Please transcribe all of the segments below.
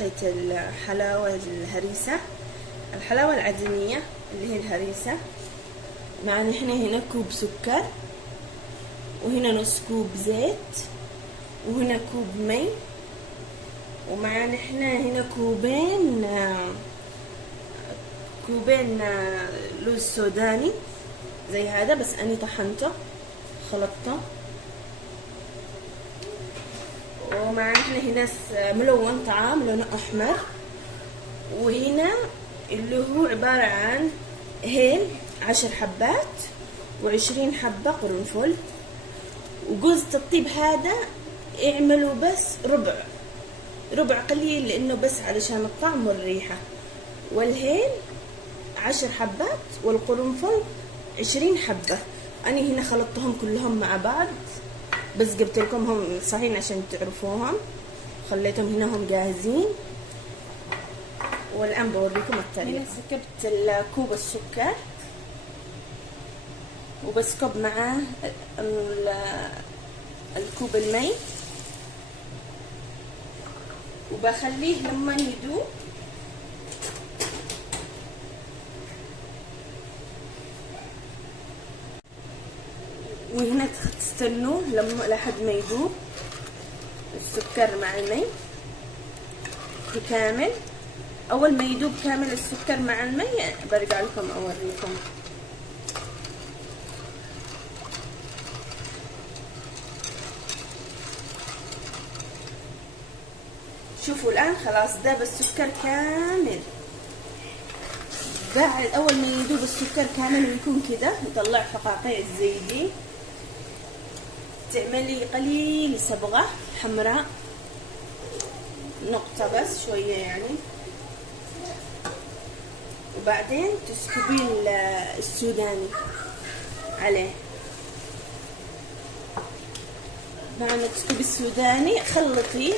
بقيت الحلاوة الهريسة، الحلاوة العدنية اللي هي الهريسة. معنا احنا هنا كوب سكر، وهنا نص كوب زيت، وهنا كوب مي، ومعنا احنا هنا كوبين لوز سوداني زي هذا، بس اني طحنته خلطته. ومعنا احنا هنا ملون طعام لونه احمر، وهنا اللي هو عبارة عن هيل 10 حبات و20 حبة قرنفل. وجوز الطيب هذا اعملوا بس ربع قليل، لانه بس علشان الطعم والريحة. والهيل 10 حبات والقرنفل 20 حبة. أنا هنا خلطتهم كلهم مع بعض، بس جبت لكم هم صحيحين عشان تعرفوهم، خليتهم هنا هم جاهزين. والآن بوريكم الطريقة. هنا سكبت الكوب السكر، وبسكب معاه الكوب المي، وبخليه لما يذوب. وهنا تستنوه لحد ما يذوب السكر مع المي كامل. اول ما يذوب كامل السكر مع المي برجع لكم اوريكم. شوفوا الان خلاص ذاب السكر كامل. بعد اول ما يذوب السكر كامل ويكون كده يطلع فقاقيع زي دي، تعملي قليل صبغة حمراء، نقطة بس شوية يعني. وبعدين تسكبي السوداني عليه. بعد ما تسكبي السوداني خلطيه.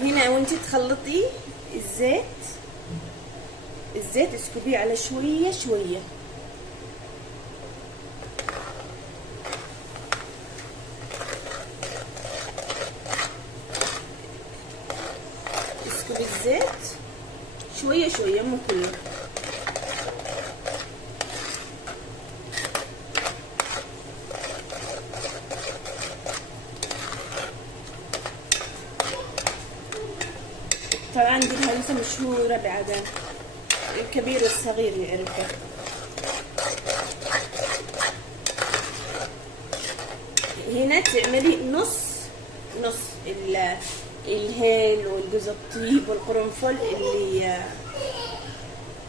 هنا وانتي تخلطي الزيت اسكبيه على شوية شوية. اسكبي الزيت شوية شوية مو كله. طبعا دي الهريسة مشهورة بعدين، الكبير والصغير يعرفها. هنا تعملي نص الهيل والجوز الطيب والقرنفل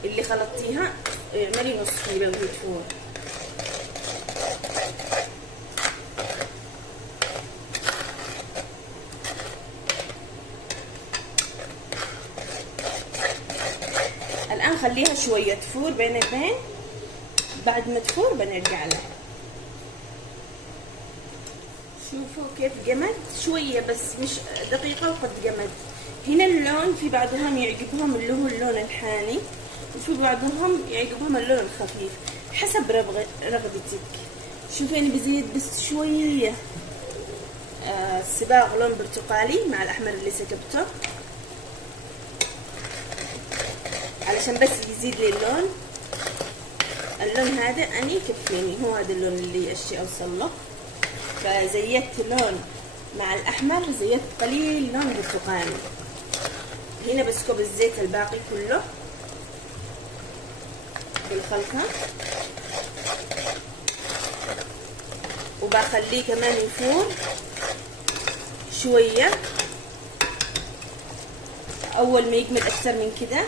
اللي خلطتيها، اعملي نص كيلو ويتفور. الآن خليها شوية تفور بين البين، بعد ما تفور بنرجع لها. شوفوا كيف جمد شوية بس مش دقيقة وقد جمد. هنا اللون في بعضهم يعجبهم اللي هو اللون الحاني، وفي بعضهم يعجبهم اللون الخفيف حسب رغبتك. شوفي أنا بزيد بس شوية صباغ لون برتقالي مع الأحمر اللي سكبته علشان بس يزيد لي اللون هذا. أني كفيني هو هذا اللون اللي أشي أوصل له. فزيدت لون مع الأحمر، زيدت قليل لون برتقالي. هنا بسكب الزيت الباقي كله بالخلطة، وبخليه كمان يفور شوية. أول ما يكمل أكثر من كده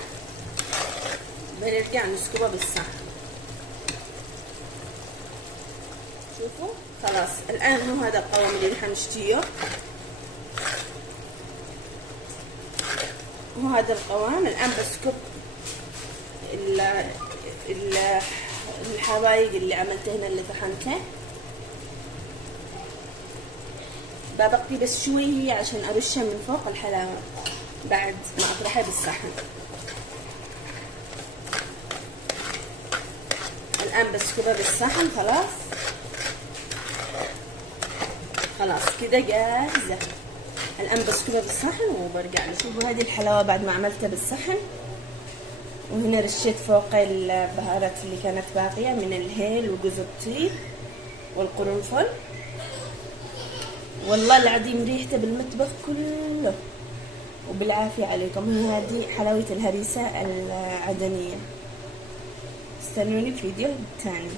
بنرجع نسكبه بالصحن. شوفوا خلاص الآن هو هذا القوام اللي حنشتيه، هو هذا القوام. الآن بسكب الحوايج اللي عملته هنا اللي طحنته، ببقي بس شوية عشان أرشها من فوق الحلاوة بعد ما أطرحها بالصحن. الآن بسكبها بالصحن. خلاص كده جاهزة. الآن بسكبها بالصحن وبرجع له. شوفوا هذه الحلاوة بعد ما عملتها بالصحن. وهنا رشيت فوق البهارات اللي كانت باقية من الهيل وجوز الطيب والقرنفل. والله العظيم ريحته بالمطبخ كله. وبالعافية عليكم. هذه حلاوة الهريسة العدنية. استنوني في فيديو تاني.